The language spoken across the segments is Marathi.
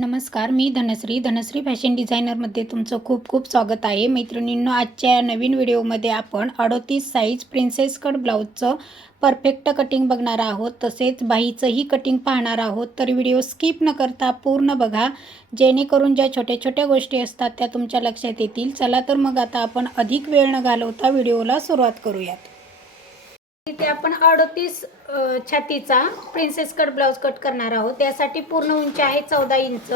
नमस्कार मी धनश्री. धनश्री फॅशन डिझायनरमध्ये तुमचं खूप खूप स्वागत आहे. मैत्रिणींनो आजच्या या नवीन व्हिडिओमध्ये आपण अडोतीस साईज प्रिन्सेस कट ब्लाऊजचं परफेक्ट कटिंग बघणार आहोत. तसेच बाहीचंही कटिंग पाहणार आहोत. तर व्हिडिओ स्किप न करता पूर्ण बघा. जेणेकरून ज्या छोट्या छोट्या गोष्टी असतात त्या तुमच्या लक्षात येतील. चला तर मग आता आपण अधिक वेळ न घालवता व्हिडिओला सुरुवात करूयात. इथे आपण अडोतीस छातीचा प्रिन्सेस कट ब्लाऊज कट करणार आहोत. त्यासाठी पूर्ण उंची आहे चौदा इंच.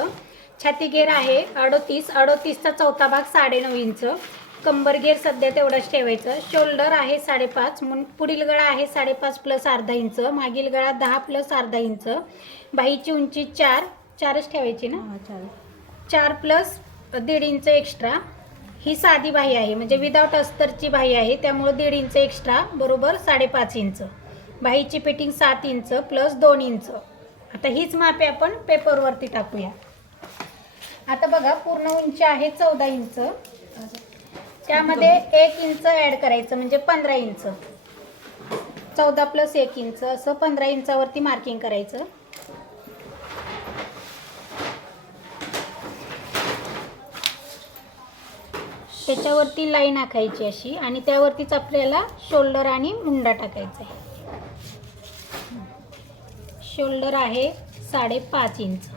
छाती घेर आहे अडोतीस अडोतीसचा चौथा भाग साडेनऊ इंच. कंबर घेर सध्या तेवढाच ठेवायचं. शोल्डर आहे साडेपाच मुन पुढील गळा आहे साडेपाच प्लस अर्धा इंच. मागील गळा दहा प्लस अर्धा इंच. बाहीची उंची चार चारच ठेवायची ना? चार. प्लस दीड इंच एक्स्ट्रा ही साधी बाही आहे. म्हणजे विदाऊट अस्तरची बाही आहे. त्यामुळं दीड इंच एक्स्ट्रा बरोबर साडेपाच इंच. बाहीची फिटिंग सात इंच प्लस दोन इंच. आता हीच मापे आपण पेपरवरती टाकूया. आता बघा पूर्ण उंची आहे चौदा इंच. त्यामध्ये एक इंच ॲड करायचं म्हणजे पंधरा इंच. चौदा प्लस एक इंच असं पंधरा इंचावरती मार्किंग करायचं. त्याच्यावरती लाईन आखायची अशी आणि त्यावरतीच आपल्याला शोल्डर आणि मुंडा टाकायचा आहे. शोल्डर आहे साडेपाच इंच.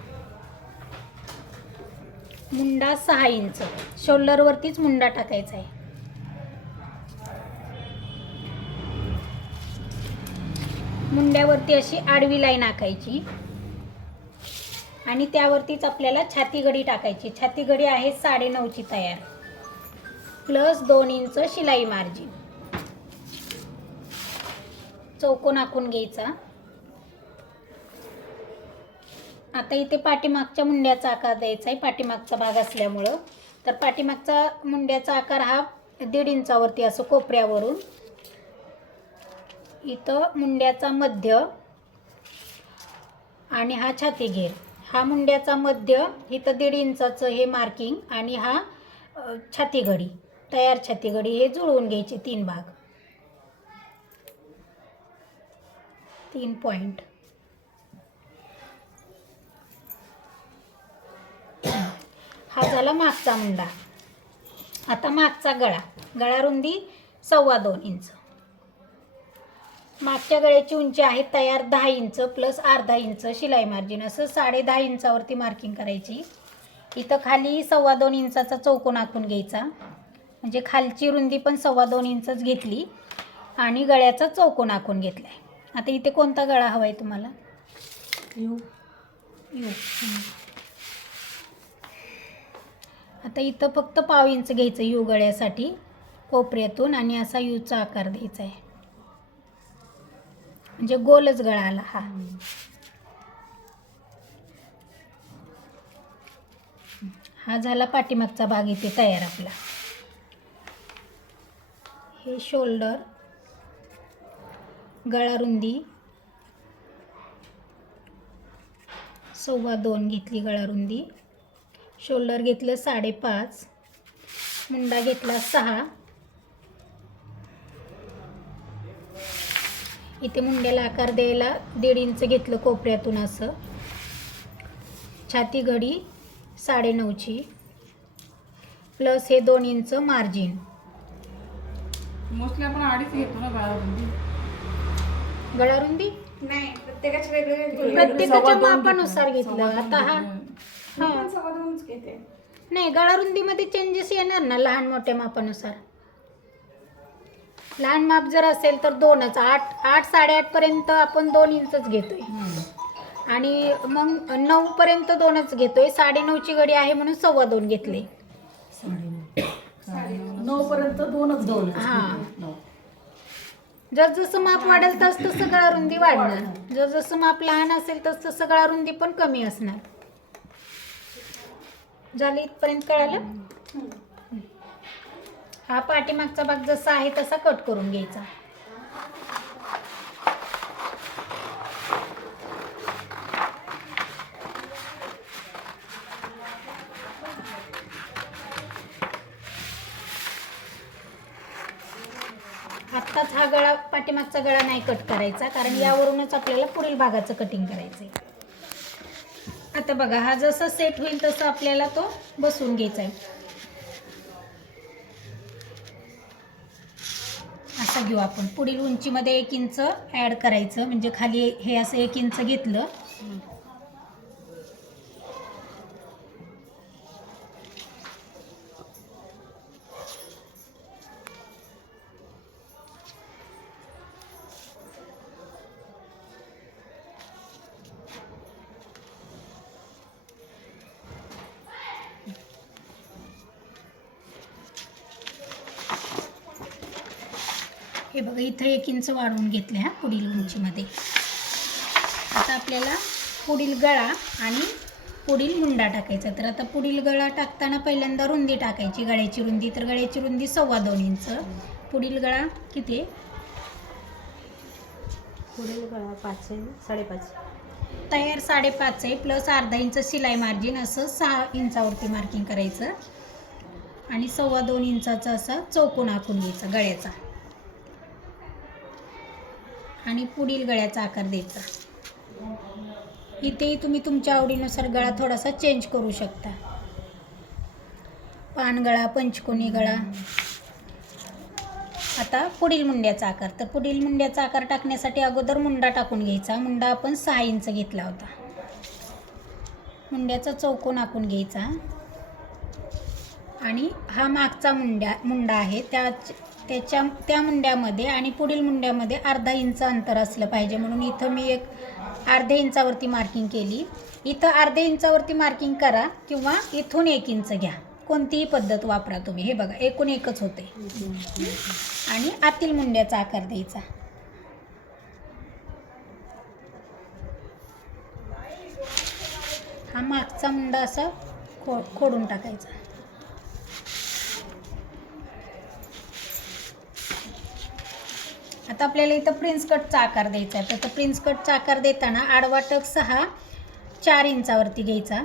मुंडा सहा इंच. शोल्डरवरतीच मुंडा टाकायचा आहे. मुंड्यावरती अशी आडवी लाईन आखायची. आणि त्यावरतीच आपल्याला छातीगडी टाकायची. छाती गडी आहे साडेनऊची तयार. प्लस दोन इंच शिलाई मार्जिन. चौकोन आखून घ्यायचा. आता इथे पाठीमागच्या मुंड्याचा आकार द्यायचा आहे. पाठीमागचा भाग असल्यामुळं. तर पाठीमागचा मुंड्याचा आकार हा दीड इंचावरती असो कोपऱ्यावरून. इथं मुंड्याचा मध्य आणि हा छाती घेर. हा मुंड्याचा मध्य इथं दीड इंचाचं हे मार्किंग आणि हा छातीघडी छाती घडी. तयार छातीगडी हे जुळवून घ्यायचे तीन भाग. तीन पॉइंट हा झाला मागचा मुंडा. आता मागचा गळा. गळा रुंदी सव्वा दोन इंच. मागच्या गळ्याची उंची आहे तयार दहा इंच प्लस अर्धा इंच. शिलाई मार्जिन असं साडे दहा इंचावरती मार्किंग करायची. इथं खाली सव्वा दोन इंचाचा चौकोन आखून घ्यायचा. म्हणजे खालची रुंदी पण सव्वा दोन इंचच घेतली आणि गळ्याचा चौकोन आखून घेतला आहे आता इथे कोणता गळा हवा आहे तुम्हाला? यू. यू. आता इथं फक्त पाव इंच घ्यायचं यू गळ्यासाठी कोपऱ्यातून आणि असा यूचा आकार द्यायचा आहे म्हणजे गोलच गळा आला हा. हा झाला पाठीमागचा भाग इथे तयार आपला. शोल्डर गळा रुंदी सव्वा दोन घेतली गळा रुंदी शोल्डर घेतलं साडेपाच. मुंडा घेतला सहा. इथे मुंड्याला आकार द्यायला दीड इंच घेतलं कोपऱ्यातून असं. छाती घडी साडेनऊची. प्लस हे दोन इंच मार्जिन. मोस्टली आपण अडीच घेतो ना बाळाबंदी. गळा रुंदी नाही प्रत्येकाचे वेगवेगळे प्रत्येकाच्या मापानुसार घेतलं. आता हा हा. सव्वा दोनच घेते. नाही गळा रुंदीमध्ये चेंजेस येणार ना लहान मोठ्या मापानुसार? लहान माप जर असेल तर दोनच. आठ आठ साडेआठ पर्यंत आपण दोन इंचच घेतोय. आणि मग नऊ पर्यंत दोनच घेतोय. साडेनऊची गडी आहे म्हणून सव्वा दोन घेतले. नऊ पर्यंत दोनच दोन हा. जर जसं माप वाढेल तस तसं गळा रुंदी वाढणार. जर जसं माप लहान असेल तस तसं गळा रुंदी पण कमी असणार. झालं इथपर्यंत कळालं? हा पाठीमागचा भाग जसा आहे तसा कट करून घ्यायचा. पाठीमागचा गळा नाही कट करायचा कारण यावरूनच आपल्याला पुढील भागाचं कटिंग करायचं आहे आता बघा हा जसा सेट होईल तसं आपल्याला तो बसवून घ्यायचा आहे असा घेऊ आपण. पुढील उंचीमध्ये एक इंच ॲड करायचं म्हणजे खाली हे असं एक इंच घेतलं. हे बघा इथं एक इंच वाढवून घेतले हा पुढील उंचीमध्ये. आता आपल्याला पुढील गळा आणि पुढील मुंडा टाकायचा तर आता पुढील गळा टाकताना पहिल्यांदा रुंदी टाकायची गळ्याची रुंदी. तर गळ्याची रुंदी सव्वा दोन इंच. पुढील गळा किती? पुढील गळा पाच आहे साडेपाच. तयार साडेपाच आहे प्लस अर्धा इंच शिलाई मार्जिन असं सहा इंचावरती मार्किंग करायचं. आणि सव्वा दोन इंचाचा असा चौकोन आखून घ्यायचा गळ्याचा. आणि पुढील गळ्याचा आकार द्यायचा. इथेही तुम्ही तुमच्या आवडीनुसार गळा थोडासा चेंज करू शकता. पानगळा पंचकोनी गळा. आता पुढील मुंड्याचा आकार. तर पुढील मुंड्याचा आकार टाकण्यासाठी अगोदर मुंडा टाकून घ्यायचा. मुंडा आपण सहा इंच घेतला होता. मुंड्याचा चौकोन आखून घ्यायचा. आणि हा मागचा मुंड्या मुंडा आहे. त्या त्याच्या त्या मुंड्यामध्ये आणि पुढील मुंड्यामध्ये अर्धा इंच अंतर असलं पाहिजे. म्हणून इथं मी एक अर्ध्या इंचावरती मार्किंग केली. इथं अर्ध्या इंचावरती मार्किंग करा किंवा इथून एक इंच घ्या. कोणतीही पद्धत वापरा तुम्ही. हे बघा एकूण एकच होते. आणि आतील मुंड्याचा आकार द्यायचा. हा मागचा मुंडा असा खो खोडून टाकायचा. आता आपल्याला इथं प्रिन्स कटचा आकार द्यायचा आहे. तर प्रिन्स कटचा आकार देताना आडवा टक्स हा चार इंचावरती घ्यायचा.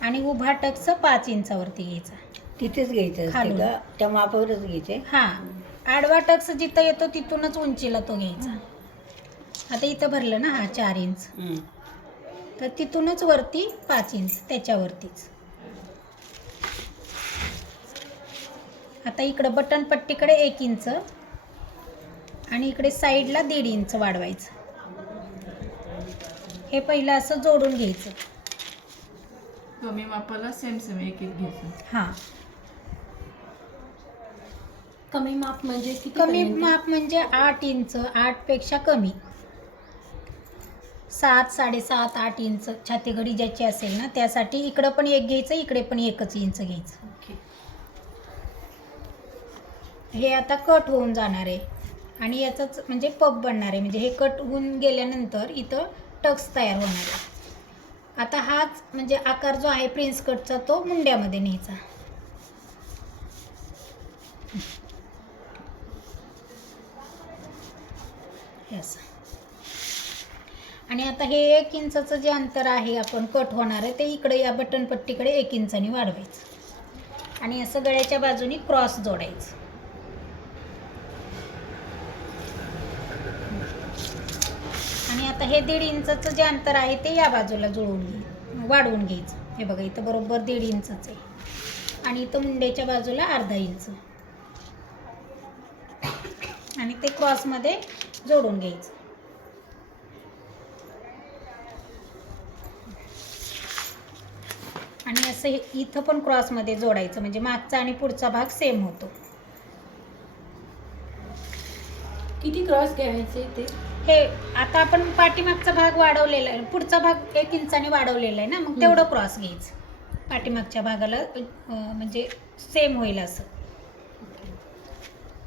आणि उभा टक्स पाच इंचावरती घ्यायचा. तिथेच घ्यायचं खालून. त्या मापावरच घ्यायचे? हा. आडवा टक्स जिथं येतो तिथूनच उंचीला तो घ्यायचा. आता इथं भरलं ना हा चार इंच. तर तिथूनच वरती पाच इंच त्याच्यावरतीच. आता इकडं बटन पट्टीकडे एक इंच. आणि इकडे साईडला दीड इंच वाढवायचं. हे पहिलं असं जोडून घ्यायचं. कमी मापाला सेम सेम एक एक घ्यायचं. हां. कमी माप म्हणजे किती कमी पर्यंत? माप म्हणजे आठ इंच आठपेक्षा कमी. सात साडेसात आठ इंच छातीगडी ज्याची असेल ना त्यासाठी इकडं पण एक घ्यायचं इकडे पण एकच इंच घ्यायचं. ओके. हे आता कट होऊन जाणार आहे. आणि याचाच म्हणजे पप बनणार आहे. म्हणजे हे कट होऊन गेल्यानंतर इथं टक्स तयार होणार आहे. आता हाच म्हणजे आकार जो आहे प्रिन्स कटचा तो मुंड्यामध्ये न्यायचा. आणि आता हे एक इंचाचं जे अंतर आहे आपण कट होणार आहे ते इकडे या बटन पट्टीकडे एक इंचाने वाढवायचं. आणि असं गळ्याच्या बाजूनी क्रॉस जोडायचं आणि आता हे दीड इंचचं जे अंतर आहे ते या बाजूला जुळवून घे वाढवून घ्यायचं. हे बघा इथं बरोबर दीड इंचच आहे. आणि इथं मुंड्याच्या बाजूला अर्धा इंच. आणि ते क्रॉसमध्ये जोडून घ्यायचं. आणि असं हे इथं पण क्रॉसमध्ये जोडायचं म्हणजे मागचा आणि पुढचा भाग सेम होतो. किती क्रॉस घ्यायचे ते? हे आता आपण पाठीमागचा भाग वाढवलेला आहे. पुढचा भाग एक इंचाने वाढवलेला आहे ना? मग तेवढं क्रॉस घ्यायचं. पाठीमागच्या भागाला अं, म्हणजे सेम होईल असं.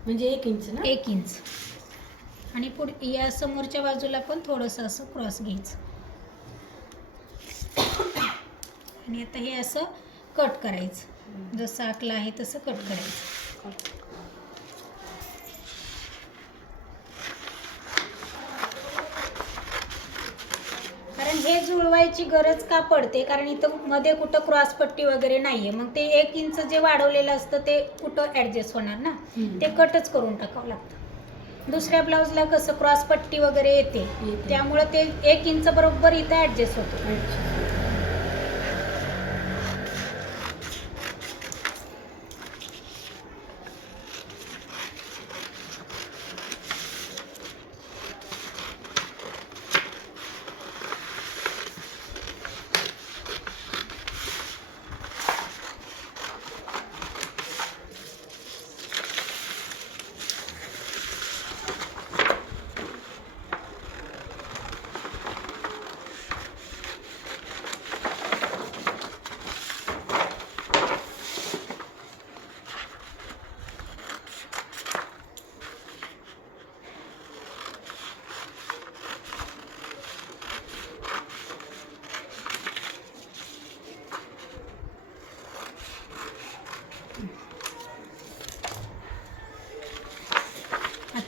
म्हणजे एक इंच ना? एक इंच. आणि पुढ या समोरच्या बाजूला पण थोडंसं असं क्रॉस घ्यायचं. आणि आता हे असं कट करायचं. जसं आकलं आहे तसं कट करायचं. हे जुळवायची गरज का पडते? कारण इथं मध्ये कुठं क्रॉस पट्टी वगैरे नाहीये. मग ते एक इंच जे वाढवलेलं असतं ते कुठं ऍडजस्ट होणार ना. ते कटच करून टाकावं लागतं. दुसऱ्या ब्लाऊजला कसं क्रॉस पट्टी वगैरे येते. त्यामुळं ते एक इंच बरोबर इथं ॲडजस्ट होतो.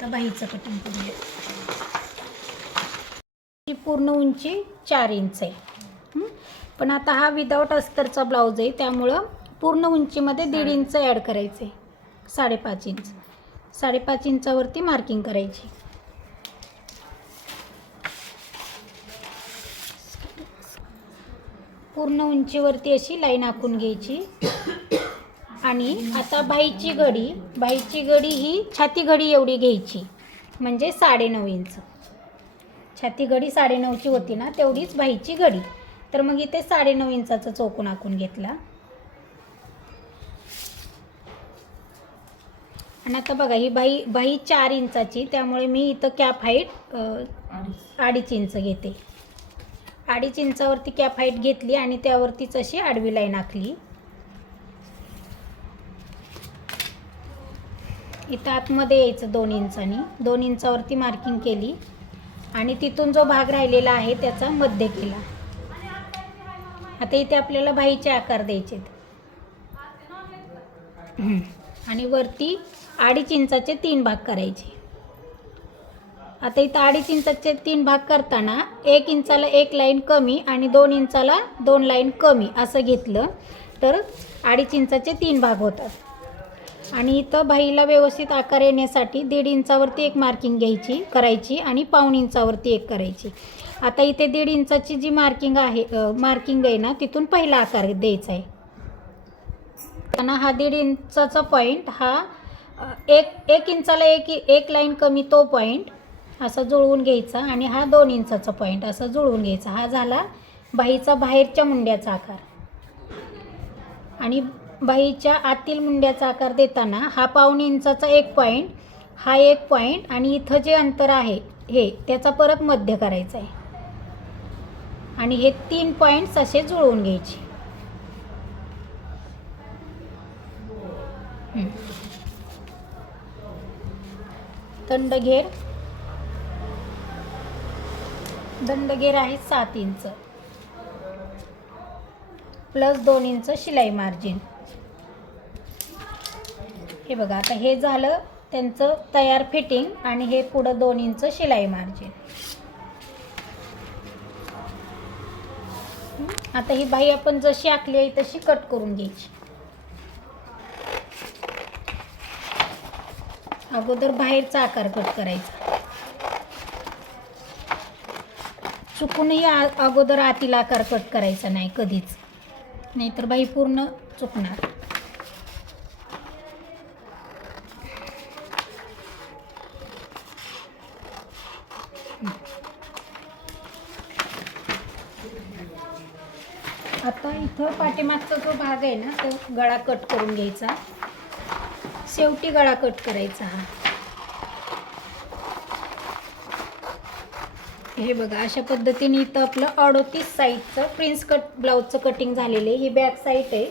आता बाईचं कटिंग करूया. ही पूर्ण उंची चार इंच आहे? पण आता हा विदाऊट अस्तरचा ब्लाऊज आहे त्यामुळं पूर्ण उंचीमध्ये दीड इंच ॲड करायचे साडेपाच इंच. साडेपाच इंचावरती मार्किंग करायची. पूर्ण उंचीवरती अशी लाईन आखून घ्यायची. आणि आता बाईची घडी बाईची घडी ही छाती घडी एवढी घ्यायची म्हणजे साडेनऊ इंच. छाती घडी साडेनऊची होती ना तेवढीच बाईची घडी. तर मग इथे साडेनऊ इंचाचा चौकून आखून घेतला. आणि आता बघा ही बाई बाई चार इंचाची त्यामुळे मी इथं कॅप हाईट अडीच अडीच इंच घेते. अडीच इंचावरती कॅप हाईट घेतली आणि त्यावरतीच अशी आडवी लाईन आखली. इथं आतमध्ये यायचं दोन इंचानी. दोन इंचावरती मार्किंग केली. आणि तिथून जो भाग राहिलेला आहे त्याचा मध्य केला. आता इथे आपल्याला बाईचे आकार द्यायचे आणि वरती अडीच इंचाचे तीन भाग करायचे. आता इथं अडीच इंचाचे तीन भाग करताना एक इंचाला एक लाईन कमी आणि दोन इंचाला दोन लाईन कमी असं घेतलं तर अडीच इंचाचे तीन भाग होतात. आणि इथं बाईला व्यवस्थित आकार येण्यासाठी दीड इंचावरती एक मार्किंग घ्यायची करायची आणि पाऊण इंचावरती एक करायची. आता इथे दीड इंचाची जी मार्किंग आहे मार्किंग आहे ना तिथून पहिला आकार द्यायचा आहे. त्यांना हा दीड इंचाचा पॉईंट हा एक एक इंचाला एक एक लाईन कमी तो पॉईंट असा जुळवून घ्यायचा आणि हा दोन इंचाचा पॉईंट असा जुळवून घ्यायचा. हा झाला बाईचा बाहेरच्या मुंड्याचा आकार. आणि बाईच्या आतील मुंड्याचा आकार देताना हा पाऊण इंचाचा एक पॉईंट हा एक पॉईंट आणि इथं जे अंतर आहे हे त्याचा परत मध्य करायचा आहे. आणि हे तीन पॉईंट्स असे जुळवून घ्यायचे. हं. दंडघेर दंडघेर आहे सात इंच. प्लस दोन इंच शिलाई मार्जिन. हे बघा आता हे झालं त्यांचं तयार फिटिंग आणि हे पुढं दोन इंच शिलाई मार्जिन. आता ही बाई आपण जशी आखली आहे तशी कट करून घ्यायची. अगोदर बाहेरचा आकार कट करायचा. चुकूनही अगोदर आतील आकार कट करायचा नाही कधीच. नाहीतर बाई पूर्ण चुकणार. पाठीमागचा जो भाग आहे ना तो गळा कट करून घ्यायचा. शेवटी गळा कट करायचा हा. हे बघा अशा पद्धतीने इथं आपलं अडोतीस साईडचं प्रिन्स कट ब्लाऊजचं कटिंग झालेलं आहे. ही बॅक साईड आहे.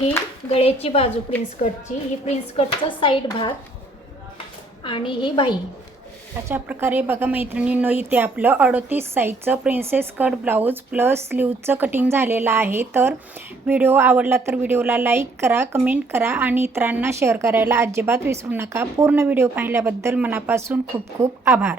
ही गळ्याची बाजू प्रिन्स कटची. ही प्रिन्स कटचा साईड भाग आणि ही बाई अशा प्रकारे बघा मैत्रिणींनो इथे आपलं अडतीस साईजचं प्रिन्सेस कट ब्लाऊज प्लस स्लीवचं कटिंग झालेलं आहे. तर व्हिडिओ आवडला तर व्हिडिओला लाईक करा कमेंट करा आणि इतरांना शेअर करायला अजिबात विसरू नका. पूर्ण व्हिडिओ पाहिल्याबद्दल मनापासून खूप खूप आभार.